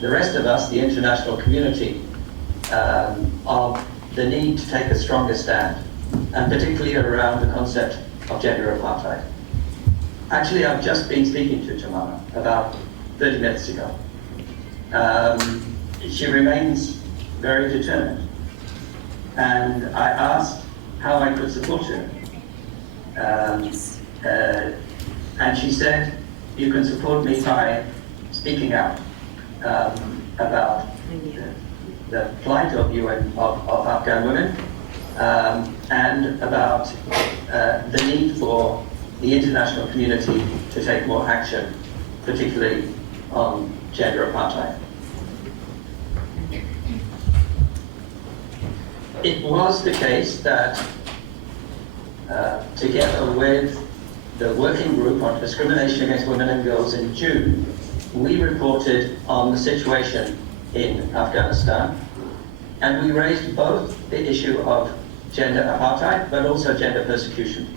the rest of us, the international community, of the need to take a stronger stand, and particularly around the concept of gender apartheid. Actually, I've just been speaking to Tamara about 30 minutes ago. She remains very determined, and I asked how I could support her. And she said, you can support me by speaking out about the plight of of Afghan women, and about the need for the international community to take more action, particularly on gender apartheid. It was the case that together with the working group on discrimination against women and girls in June, we reported on the situation in Afghanistan, and we raised both the issue of gender apartheid, but also gender persecution.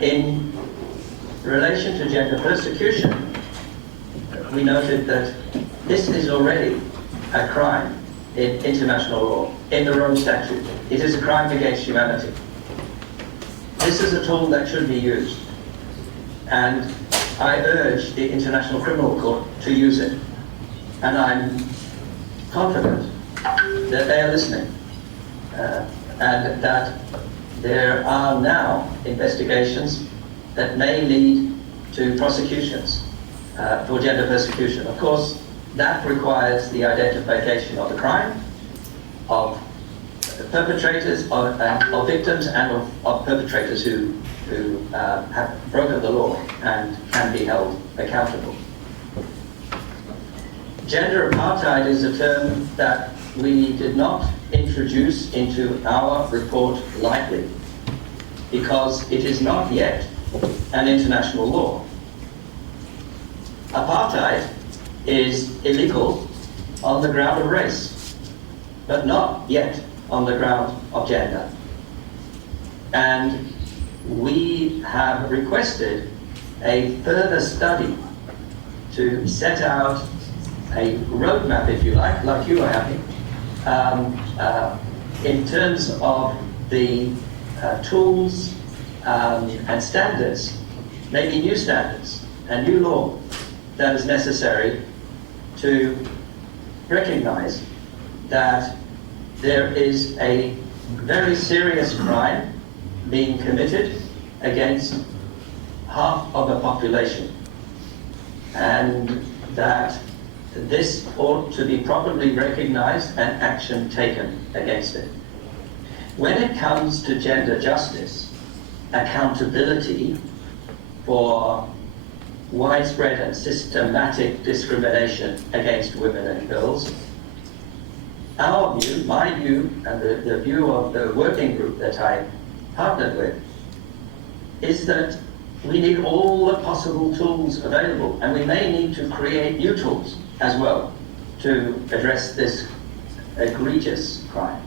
In relation to gender persecution, we noted that this is already a crime in international law, in the Rome Statute. It is a crime against humanity. This is a tool that should be used, and I urge the International Criminal Court to use it. And I'm confident that they are listening, and that there are now investigations that may lead to prosecutions for gender persecution. Of course, that requires the identification of the crime, of perpetrators, of victims, and of perpetrators who have broken the law and can be held accountable. Gender apartheid is a term that we did not introduce into our report lightly, because it is not yet an international law. Apartheid is illegal on the ground of race, but not yet on the ground of gender. And we have requested a further study to set out a roadmap, if you like you are having, in terms of the tools and standards, maybe new standards and new law that is necessary to recognize that there is a very serious crime being committed against half of the population, and that this ought to be properly recognized and action taken against it. When it comes to gender justice, accountability for widespread and systematic discrimination against women and girls, our view, my view, and the view of the working group that I partnered with, is that we need all the possible tools available, and we may need to create new tools as well to address this egregious crime.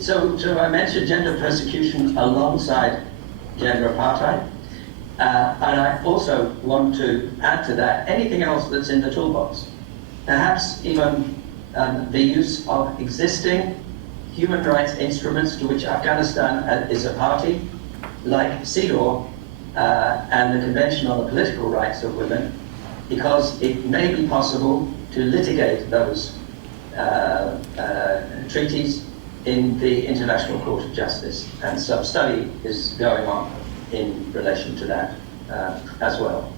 So I mentioned gender persecution alongside gender apartheid, and I also want to add to that anything else that's in the toolbox. Perhaps even the use of existing human rights instruments to which Afghanistan is a party, like CEDAW and the Convention on the Political Rights of Women, because it may be possible to litigate those treaties in the International Court of Justice, and some study is going on in relation to that as well.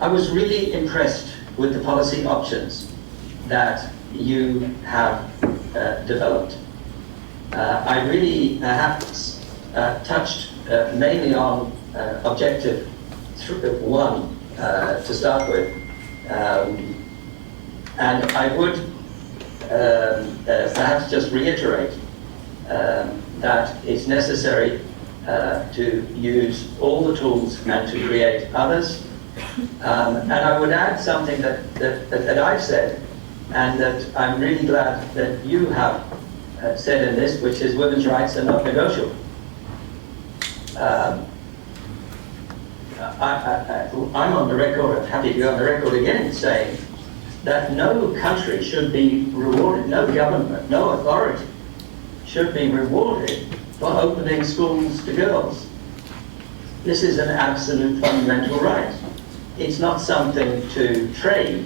I was really impressed with the policy options that you have developed. I really perhaps touched mainly on objective 1 to start with, and I would perhaps just reiterate that it's necessary to use all the tools and to create others. And I would add something that I've said, and that I'm really glad that you have said in this, which is women's rights are not negotiable. I'm on the record, I'm happy to be on the record again, saying that no country should be rewarded, no government, no authority should be rewarded for opening schools to girls. This is an absolute fundamental right. It's not something to trade,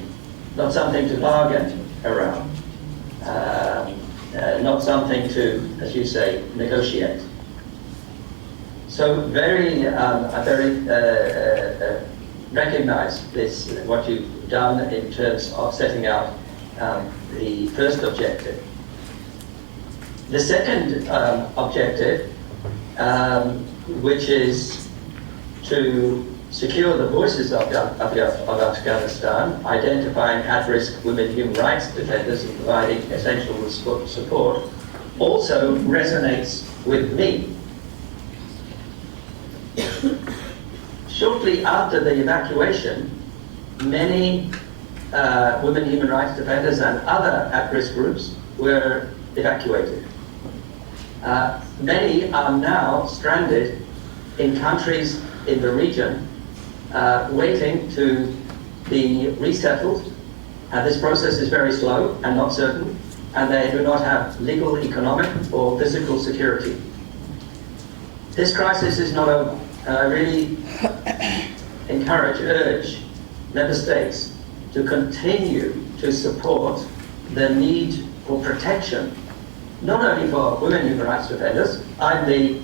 not something to bargain around, not something to, as you say, negotiate. So I very recognize this, what you've done in terms of setting out the first objective. The second objective, which is to secure the voices of Afghanistan, identifying at-risk women human rights defenders and providing essential support, also resonates with me. Shortly after the evacuation, many women human rights defenders and other at-risk groups were evacuated. Many are now stranded in countries in the region waiting to be resettled, and this process is very slow and not certain, and they do not have legal, economic, or physical security. This crisis is not over, and I really urge member states to continue to support the need for protection, not only for women human rights defenders. I'm the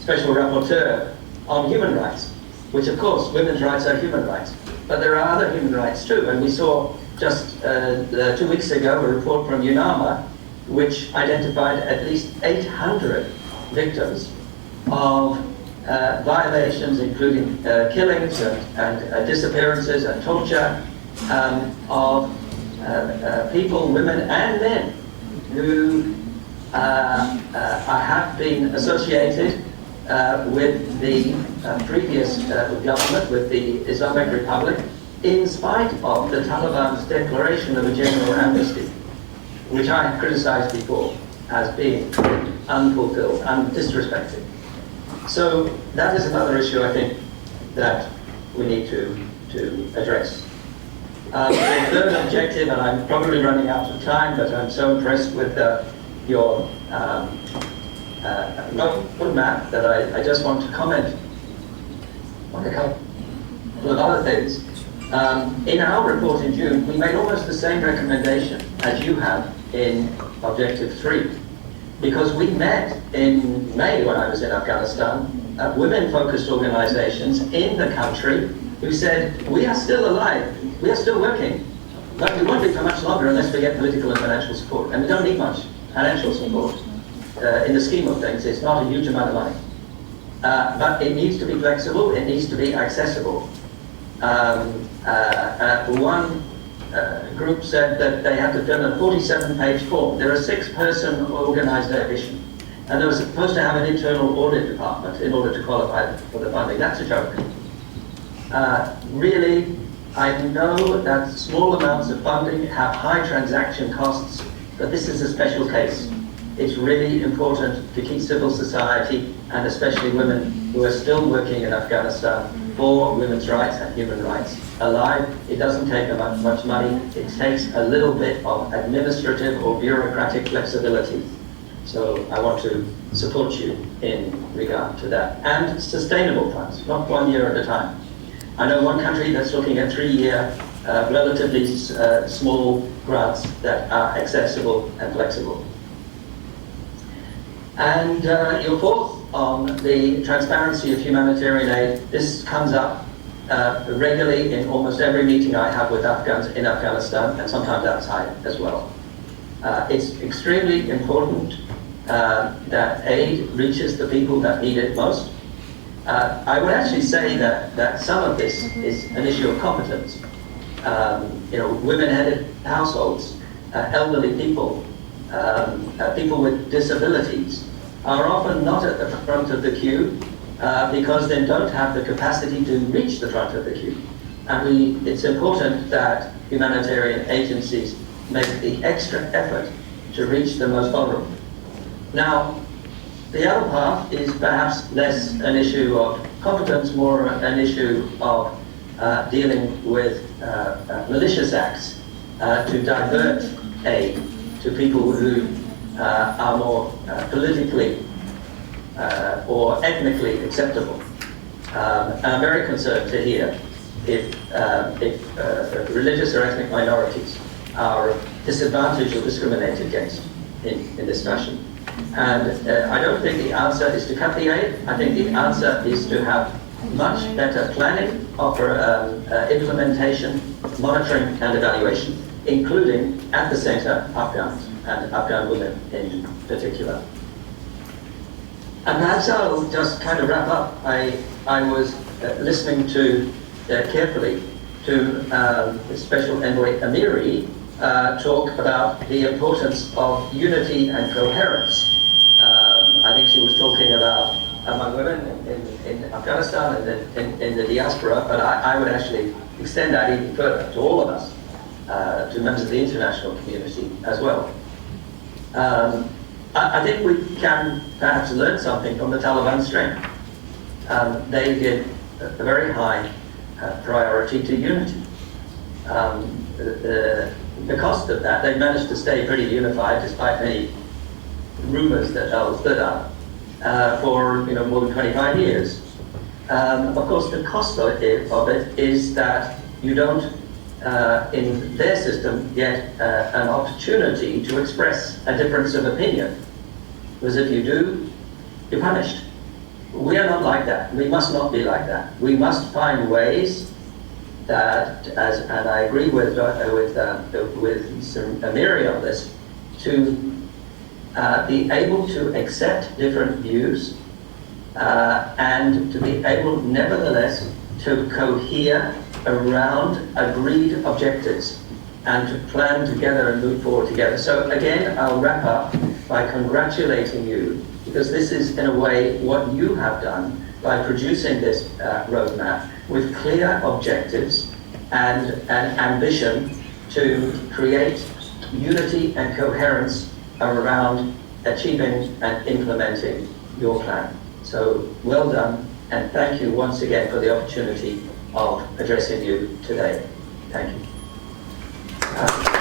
Special Rapporteur on human rights, which of course women's rights are human rights, but there are other human rights too, and we saw just 2 weeks ago a report from UNAMA which identified at least 800 victims of violations, including killings and disappearances and torture of people, women and men who have been associated with the previous government, with the Islamic Republic, in spite of the Taliban's declaration of a general amnesty, which I had criticized before as being unfulfilled and disrespected. So that is another issue, I think, that we need to address. The third objective, and I'm probably running out of time, but I'm so impressed with your roadmap that I just want to comment on a couple of other things. In our report in June, we made almost the same recommendation as you have in Objective 3, because we met in May when I was in Afghanistan, women-focused organizations in the country who said, we are still alive, we are still working, but we won't be for much longer unless we get political and financial support, and we don't need much financial support. In the scheme of things, it's not a huge amount of money. But it needs to be flexible, it needs to be accessible. One group said that they had to fill a 47-page form. They're a 6-person organization, and they were supposed to have an internal audit department in order to qualify for the funding. That's a joke. Really, I know that small amounts of funding have high transaction costs, but this is a special case. It's really important to keep civil society, and especially women who are still working in Afghanistan for women's rights and human rights, alive. It doesn't take much money. It takes a little bit of administrative or bureaucratic flexibility. So I want to support you in regard to that. And sustainable funds, not 1 year at a time. I know one country that's looking at 3-year, relatively small grants that are accessible and flexible. And your fourth on the transparency of humanitarian aid, this comes up regularly in almost every meeting I have with Afghans in Afghanistan, and sometimes outside as well. It's extremely important that aid reaches the people that need it most. I would actually say that some of this is an issue of competence. Women-headed households, elderly people, people with disabilities are often not at the front of the queue because they don't have the capacity to reach the front of the queue. And it's important that humanitarian agencies make the extra effort to reach the most vulnerable. Now, The other part is perhaps less an issue of competence, more an issue of dealing with malicious acts to divert aid to people who are more politically or ethnically acceptable. And I'm very concerned to hear if religious or ethnic minorities are disadvantaged or discriminated against in this fashion. And I don't think the answer is to cut the aid. I think the answer is to have much better planning of implementation, monitoring and evaluation, including at the center Afghans and Afghan women in particular. And that's how I'll just kind of wrap up. I was listening to carefully to the Special Envoy Amiri talk about the importance of unity and coherence. I think she was talking about among women in Afghanistan and in the diaspora, but I would actually extend that even further to all of us, to members of the international community as well. I think we can perhaps learn something from the Taliban's strength. They give a very high priority to unity. The cost of that, they managed to stay pretty unified despite many rumors that they'll split up for more than 25 years. Of course, the cost of it is that you don't, in their system, get an opportunity to express a difference of opinion. Because if you do, you're punished. We are not like that. We must not be like that. We must find ways that, and I agree with Amiri on this, to be able to accept different views and to be able, nevertheless, to cohere around agreed objectives and to plan together and move forward together. So again, I'll wrap up by congratulating you, because this is, in a way, what you have done by producing this roadmap with clear objectives and an ambition to create unity and coherence around achieving and implementing your plan. So well done, and thank you once again for the opportunity of addressing you today. Thank you.